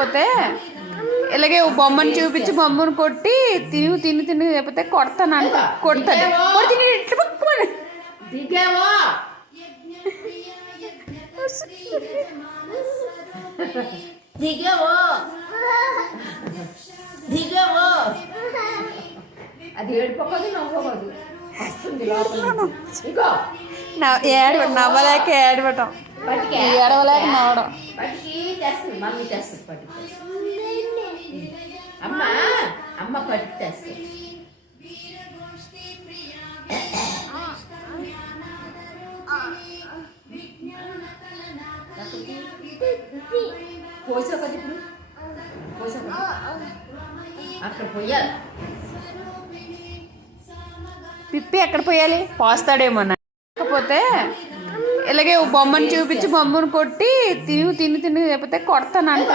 లేకపోతే ఇలాగే బొమ్మను చూపించి బొమ్మను కొట్టి తిని లేకపోతే కొడతానంట. కొడతాను కొడితే ఇట్లా పక్కమని దిగావో దిగావో దిగావో అది ఏడిపోకదు నవ్వుకోదు వస్తుంది నవ్వలేక ఏడవటం, ఏడవలేక నవ్వడం. పట్టుకి తెస్తుంది మమ్మీ తెస్తుంది పట్టుకు అమ్మ అమ్మ పట్టుకు తెస్తుంది. పోసొకటి ఇప్పుడు పోసొకటి అక్కడ పోయాలి. పిప్పి ఎక్కడ పోయాలి? పోస్తాడేమో. లేకపోతే ఇలాగే బొమ్మను చూపించి బొమ్మను కొట్టి తిని లేకపోతే కొడతానంట.